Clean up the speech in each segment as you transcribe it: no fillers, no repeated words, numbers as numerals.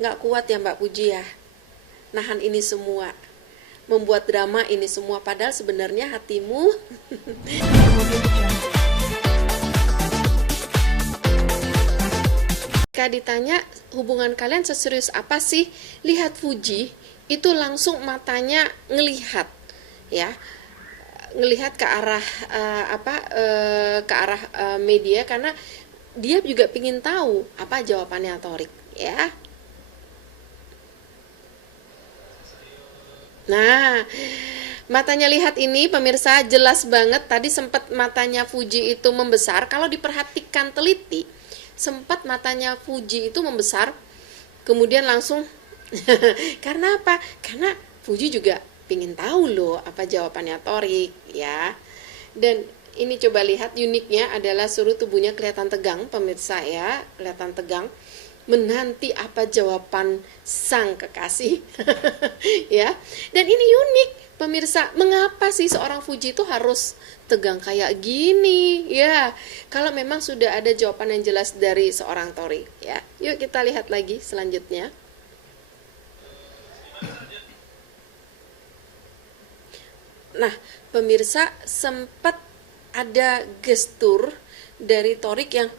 nggak kuat ya Mbak Puji ya, nahan ini semua, membuat drama ini semua, padahal sebenarnya hatimu. Ketika ditanya hubungan kalian seserius apa sih, lihat Fuji itu langsung matanya ngelihat, ya, ngelihat ke arah ke arah media, karena dia juga pingin tahu apa jawabannya Torik, ya. Nah, matanya lihat ini pemirsa jelas banget. Tadi sempat matanya Fuji itu membesar. Kalau diperhatikan teliti, sempat matanya Fuji itu membesar. Kemudian langsung karena apa? Karena Fuji juga pingin tahu loh apa jawabannya Torik, ya. Dan ini coba lihat, uniknya adalah seluruh tubuhnya kelihatan tegang pemirsa, ya, kelihatan tegang menanti apa jawaban sang kekasih. Ya, dan ini unik pemirsa, mengapa sih seorang Fuji itu harus tegang kayak gini, ya, kalau memang sudah ada jawaban yang jelas dari seorang Torik, ya. Yuk kita lihat lagi selanjutnya. Nah pemirsa, sempat ada gestur dari Torik yang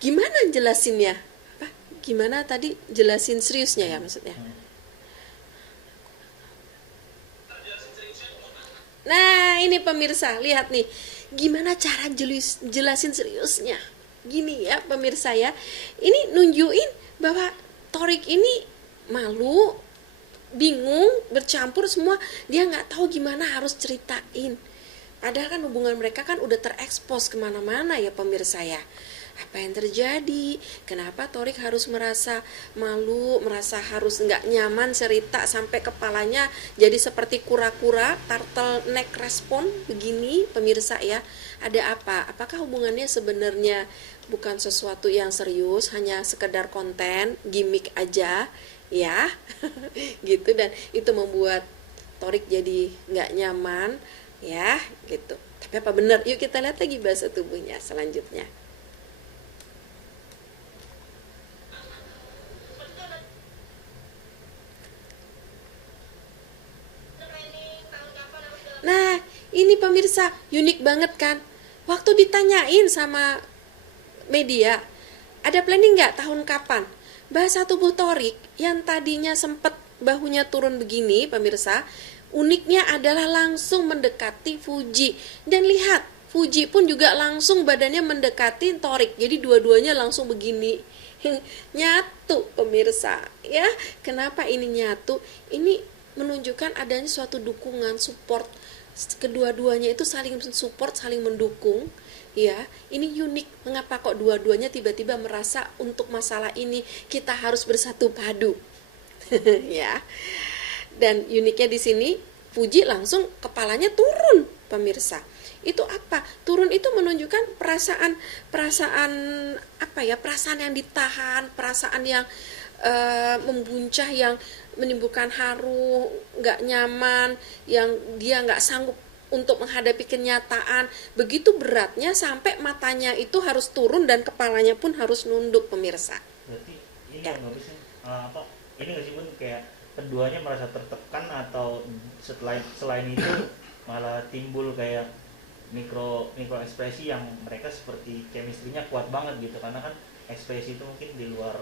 gimana jelasinnya, gimana tadi jelasin seriusnya ya maksudnya. Nah ini pemirsa, lihat nih gimana cara jelasin seriusnya. Gini ya pemirsa ya, ini nunjukin bahwa Torik ini malu, bingung, bercampur semua, dia nggak tahu gimana harus ceritain. Padahal kan hubungan mereka kan udah terekspos kemana-mana ya pemirsa ya. Apa yang terjadi? Kenapa Torik harus merasa malu, merasa harus nggak nyaman cerita sampai kepalanya jadi seperti kura-kura, turtleneck respon begini pemirsa ya. Ada apa? Apakah hubungannya sebenarnya bukan sesuatu yang serius, hanya sekedar konten, gimmick aja ya. Gitu, dan itu membuat Torik jadi nggak nyaman ya gitu. Tapi apa benar? Yuk kita lihat lagi bahasa tubuhnya selanjutnya. Nah, ini pemirsa, unik banget kan? Waktu ditanyain sama media, ada planning nggak tahun kapan? Bahasa tubuh Torik yang tadinya sempat bahunya turun begini, pemirsa, uniknya adalah langsung mendekati Fuji. Dan lihat, Fuji pun juga langsung badannya mendekati Torik. Jadi dua-duanya langsung begini. Nyatu pemirsa, ya. Kenapa ini nyatu? Ini menunjukkan adanya suatu dukungan, support. Kedua-duanya itu saling support, saling mendukung, ya. Ini unik, mengapa kok dua-duanya tiba-tiba merasa untuk masalah ini kita harus bersatu padu. Ya. Dan uniknya di sini Fuji langsung kepalanya turun pemirsa. Itu apa? Turun itu menunjukkan perasaan apa ya? Perasaan yang ditahan, perasaan yang membuncah, yang menimbulkan haru, nggak nyaman, yang dia nggak sanggup untuk menghadapi kenyataan. Begitu beratnya sampai matanya itu harus turun dan kepalanya pun harus nunduk pemirsa. Berarti ini ya. Yang bisa ini nggak sih Bun, kayak keduanya merasa tertekan, atau selain itu malah timbul kayak mikro ekspresi yang mereka seperti chemistry-nya kuat banget gitu, karena kan ekspresi itu mungkin di luar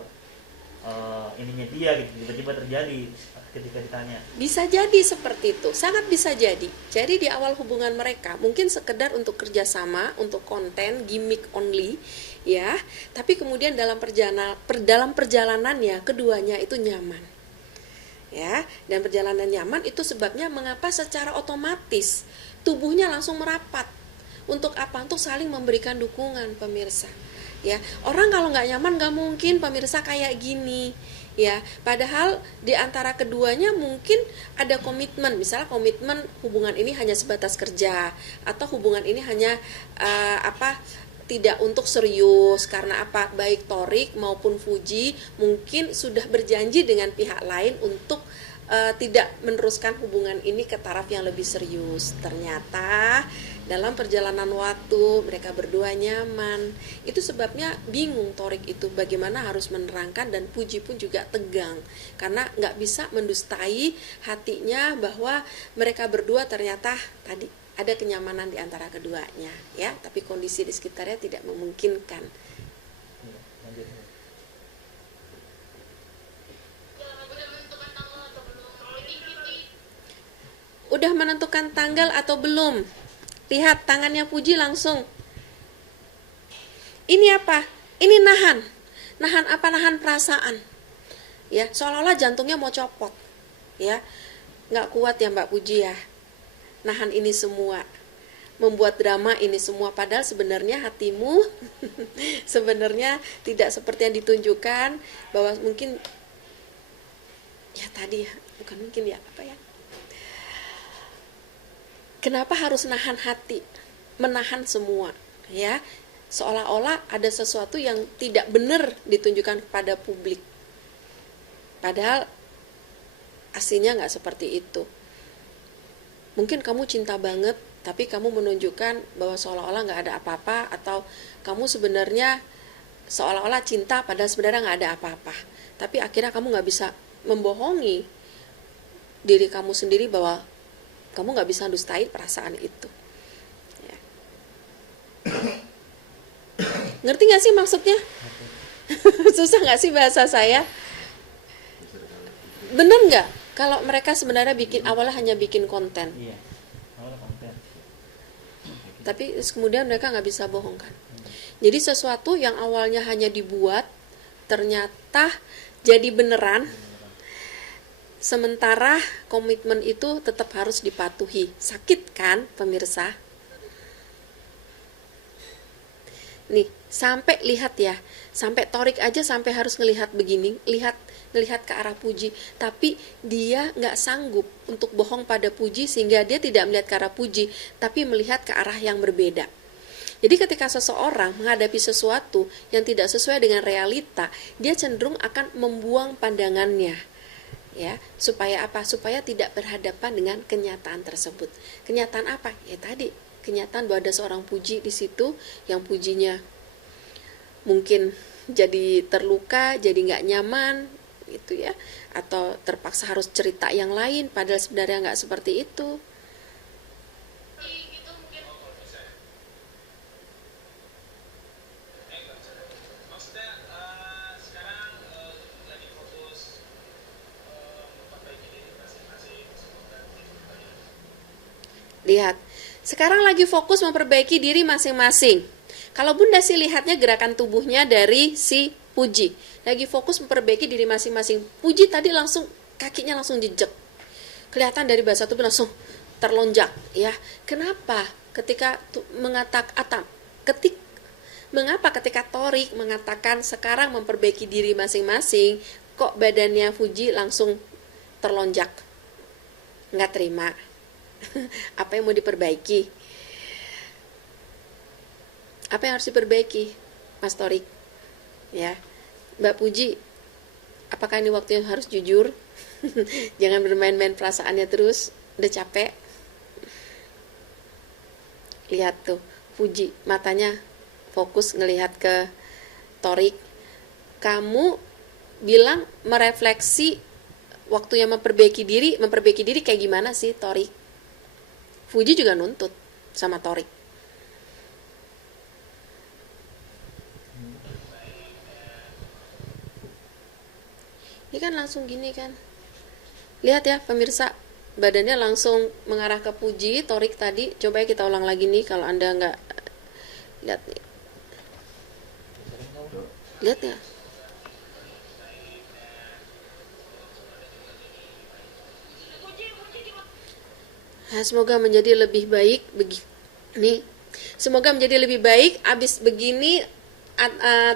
ininya dia gitu, tiba-tiba terjadi ketika ditanya. Bisa jadi seperti itu, sangat bisa jadi. Jadi di awal hubungan mereka mungkin sekedar untuk kerjasama, untuk konten, gimmick only, ya. Tapi kemudian dalam perjalanannya keduanya itu nyaman, ya. Dan perjalanan nyaman itu sebabnya mengapa secara otomatis tubuhnya langsung merapat. Untuk apa? Untuk saling memberikan dukungan pemirsa. Ya, orang kalau nggak nyaman nggak mungkin pemirsa kayak gini, ya. Padahal di antara keduanya mungkin ada komitmen, misalnya komitmen hubungan ini hanya sebatas kerja, atau hubungan ini hanya tidak untuk serius. Karena apa? Baik Torik maupun Fuji mungkin sudah berjanji dengan pihak lain untuk tidak meneruskan hubungan ini ke taraf yang lebih serius. Ternyata dalam perjalanan waktu mereka berdua nyaman. Itu sebabnya bingung Torik itu bagaimana harus menerangkan, dan Puji pun juga tegang karena nggak bisa mendustai hatinya bahwa mereka berdua ternyata tadi ada kenyamanan di antara keduanya, ya, tapi kondisi di sekitarnya tidak memungkinkan. Iya, lanjut. Udah menentukan tanggal atau belum? Lihat tangannya Puji langsung. Ini apa? Ini nahan. Nahan apa? Nahan perasaan. Ya, seolah-olah jantungnya mau copot. Ya, nggak kuat ya Mbak Puji ya. Nahan ini semua. Membuat drama ini semua, padahal sebenarnya hatimu sebenarnya tidak seperti yang ditunjukkan, bahwa mungkin ya tadi ya, bukan mungkin ya, apa ya? Kenapa harus nahan hati? Menahan semua, ya. Seolah-olah ada sesuatu yang tidak benar ditunjukkan kepada publik. Padahal aslinya nggak seperti itu. Mungkin kamu cinta banget, tapi kamu menunjukkan bahwa seolah-olah nggak ada apa-apa, atau kamu sebenarnya seolah-olah cinta padahal sebenarnya nggak ada apa-apa. Tapi akhirnya kamu nggak bisa membohongi diri kamu sendiri bahwa kamu nggak bisa dustai perasaan itu. Ya. Ngerti nggak sih maksudnya? Susah nggak sih bahasa saya? Bener nggak? Kalau mereka sebenarnya bikin awalnya hanya bikin konten, Iya, awalnya konten. tapi kemudian mereka nggak bisa bohong kan? Jadi sesuatu yang awalnya hanya dibuat ternyata jadi beneran. Sementara komitmen itu tetap harus dipatuhi. Sakit kan pemirsa? Nih, sampai lihat ya, sampai Torik aja sampai harus ngelihat begini, ngelihat ke arah Puji, tapi dia nggak sanggup untuk bohong pada Puji, sehingga dia tidak melihat ke arah Puji, tapi melihat ke arah yang berbeda. Jadi ketika seseorang menghadapi sesuatu yang tidak sesuai dengan realita, dia cenderung akan membuang pandangannya. Ya, supaya apa? Supaya tidak berhadapan dengan kenyataan tersebut. Kenyataan apa? Ya tadi, kenyataan bahwa ada seorang Puji di situ yang Pujinya mungkin jadi terluka, jadi nggak nyaman, gitu ya, atau terpaksa harus cerita yang lain, padahal sebenarnya nggak seperti itu. Lihat, sekarang lagi fokus memperbaiki diri masing-masing. Kalau Bunda sih lihatnya gerakan tubuhnya dari si Puji, lagi fokus memperbaiki diri masing-masing. Puji tadi langsung kakinya langsung jejak, kelihatan dari bahasa tubuh langsung terlonjak, ya. Kenapa? Mengapa ketika Torik mengatakan sekarang memperbaiki diri masing-masing, kok badannya Puji langsung terlonjak? Nggak terima. Apa yang mau diperbaiki? Apa yang harus diperbaiki, Mas Torik? Ya, Mbak Puji, apakah ini waktu yang harus jujur? Jangan bermain-main perasaannya terus, udah capek. Lihat tuh, Puji matanya fokus ngelihat ke Torik. Kamu bilang merefleksi waktunya memperbaiki diri kayak gimana sih, Torik? Puji juga nuntut sama Torik. Ini kan langsung gini kan. Lihat ya pemirsa, badannya langsung mengarah ke Puji, Torik tadi. Coba ya kita ulang lagi nih kalau Anda nggak lihat nih. Lihat ya. Nah, semoga menjadi lebih baik begini. Semoga menjadi lebih baik. Abis begini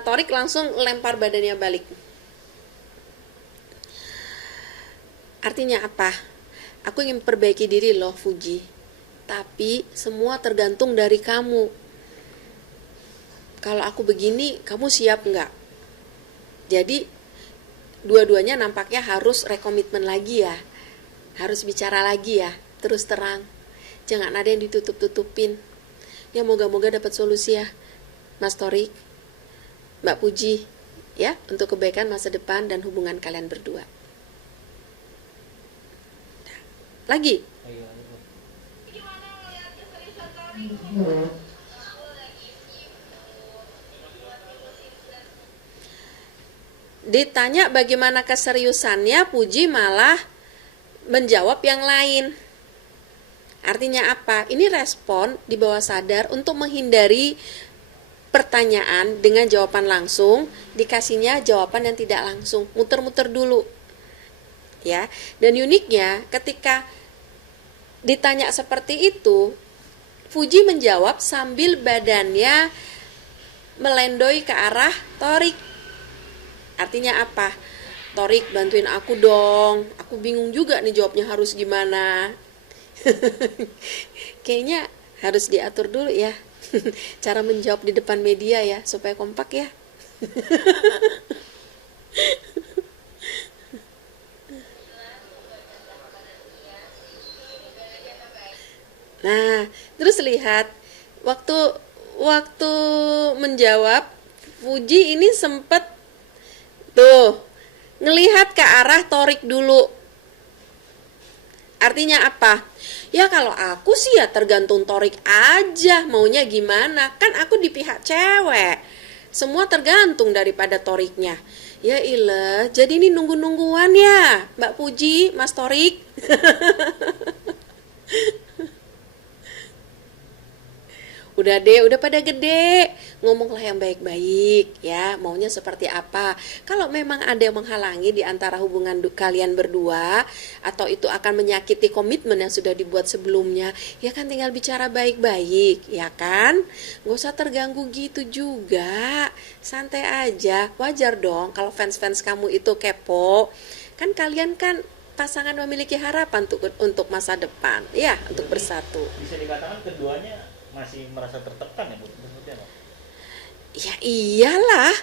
Torik langsung lempar badannya balik. Artinya apa? Aku ingin perbaiki diri loh Puji, tapi semua tergantung dari kamu. Kalau aku begini, kamu siap nggak? Jadi dua-duanya nampaknya harus rekomitmen lagi ya. harus bicara lagi ya, terus terang. Jangan ada yang ditutup-tutupin. Ya moga-moga dapat solusi ya, Mas Torik, Mbak Puji, ya, untuk kebaikan masa depan dan hubungan kalian berdua. Lagi, Iya, iya. ditanya bagaimana keseriusannya, Puji malah menjawab yang lain. Artinya apa? Ini respon di bawah sadar untuk menghindari pertanyaan dengan jawaban langsung, dikasihnya jawaban yang tidak langsung, muter-muter dulu. Ya. Dan uniknya ketika ditanya seperti itu, Puji menjawab sambil badannya melendoi ke arah Torik. Artinya apa? Torik, bantuin aku dong. Aku bingung juga nih jawabnya harus gimana. Kayaknya harus diatur dulu ya. Cara menjawab di depan media ya, supaya kompak ya. Nah, terus lihat waktu waktu menjawab, Puji ini sempet tuh ngelihat ke arah Torik dulu. Artinya apa? Ya kalau aku sih ya tergantung Torik aja, maunya gimana? Kan aku di pihak cewek. Semua tergantung daripada Toriknya. Ya ilah, jadi ini nunggu-nungguan ya, Mbak Puji, Mas Torik. Udah deh, udah pada gede, ngomonglah yang baik-baik ya, maunya seperti apa. Kalau memang ada yang menghalangi di antara hubungan kalian berdua, atau itu akan menyakiti komitmen yang sudah dibuat sebelumnya, ya kan tinggal bicara baik-baik, ya kan? Gak usah terganggu gitu juga, santai aja, wajar dong kalau fans-fans kamu itu kepo. Kan kalian kan pasangan memiliki harapan untuk masa depan, ya, untuk bersatu. Bisa dikatakan keduanya masih merasa tertekan ya, Bu? Seperti apa? Ya iyalah,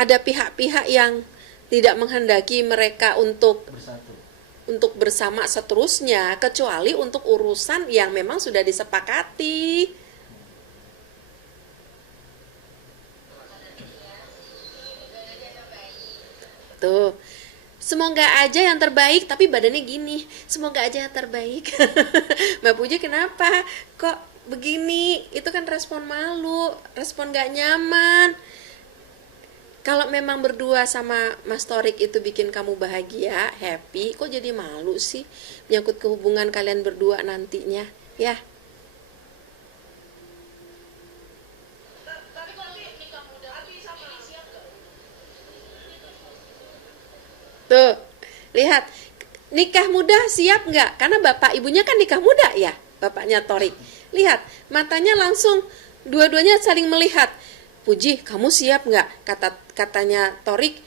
ada pihak-pihak yang tidak menghendaki mereka Bersatu. untuk bersama seterusnya, kecuali untuk urusan yang memang sudah disepakati. Tuh, semoga aja yang terbaik, tapi badannya gini. Semoga aja yang terbaik. Mbak Puji kenapa? Kok begini? Itu kan respon malu, respon gak nyaman. Kalau memang berdua sama Mas Torik itu bikin kamu bahagia, happy, kok jadi malu sih menyangkut kehubungan kalian berdua nantinya, ya? Tuh, lihat, nikah muda siap nggak? Karena bapak ibunya kan nikah muda ya, bapaknya Torik. Lihat, matanya langsung dua-duanya saling melihat. Puji, kamu siap nggak? Katanya Torik.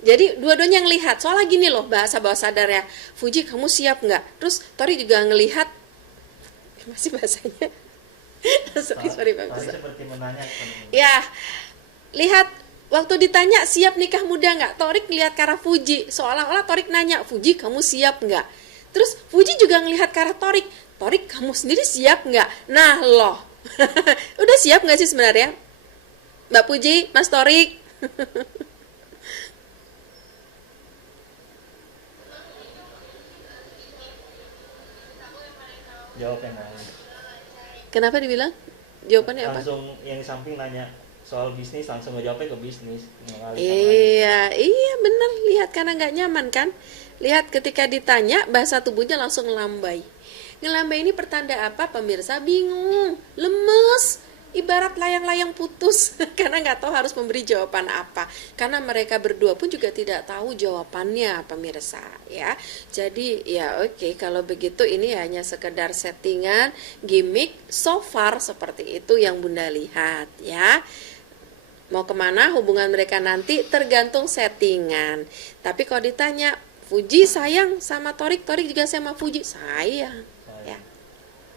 Jadi dua-duanya ngelihat. Soalnya gini loh bahasa bawah sadarnya. Puji, kamu siap nggak? Terus Torik juga ngelihat. Masih bahasanya. sorry Pak. Tadi seperti menanyakan. Ya, lihat. Waktu ditanya siap nikah muda nggak, Torik lihat ke arah Puji, seolah-olah Torik nanya, Puji kamu siap nggak? Terus Puji juga ngelihat ke arah Torik, Torik kamu sendiri siap nggak? Nah loh, udah siap nggak sih sebenarnya, Mbak Puji, Mas Torik? Jawab yang lain. Kenapa dibilang? Jawabannya apa? Langsung yang di samping nanya soal bisnis, langsung ngejawabnya ke bisnis. Iya, iya bener, lihat karena nggak nyaman kan? Lihat ketika ditanya bahasa tubuhnya langsung ngelambai. Ngelambai ini pertanda apa pemirsa? Bingung, lemes, ibarat layang-layang putus karena nggak tahu harus memberi jawaban apa. Karena mereka berdua pun juga tidak tahu jawabannya pemirsa ya. Jadi ya oke, kalau begitu ini hanya sekedar settingan, gimmick, so far seperti itu yang Bunda lihat ya. Mau kemana hubungan mereka nanti tergantung settingan. Tapi kalau ditanya, Puji sayang sama Torik, Torik juga sama Puji, sayang. Ya.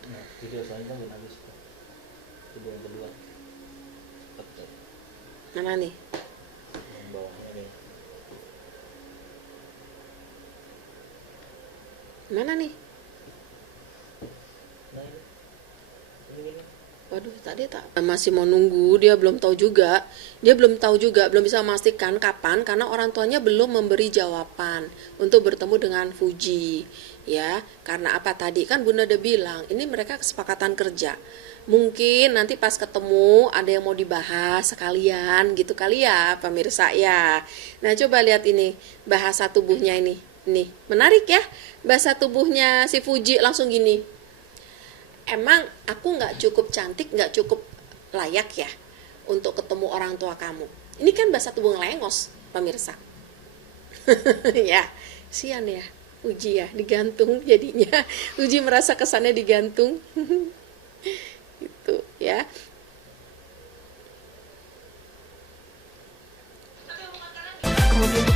Nah, video selanjutnya belum habis. Video yang kedua. Betul. Mana nih? Yang bawahnya deh. Mana nih? Nah, ini. Waduh, tadi tak masih mau nunggu, dia belum tahu juga. Dia belum tahu juga, belum bisa memastikan kapan karena orang tuanya belum memberi jawaban untuk bertemu dengan Fuji. Ya, karena apa tadi kan Bunda udah bilang, ini mereka kesepakatan kerja. Mungkin nanti pas ketemu ada yang mau dibahas sekalian gitu kali ya, pemirsa ya. Nah, coba lihat ini bahasa tubuhnya ini. Nih, menarik ya. Bahasa tubuhnya si Fuji langsung gini. Emang aku nggak cukup cantik, nggak cukup layak ya untuk ketemu orang tua kamu. Ini kan bahasa tubuh ngelengos, pemirsa. Ya, sian ya, Uji ya, digantung jadinya. Uji merasa kesannya digantung. Gitu ya. Kemudian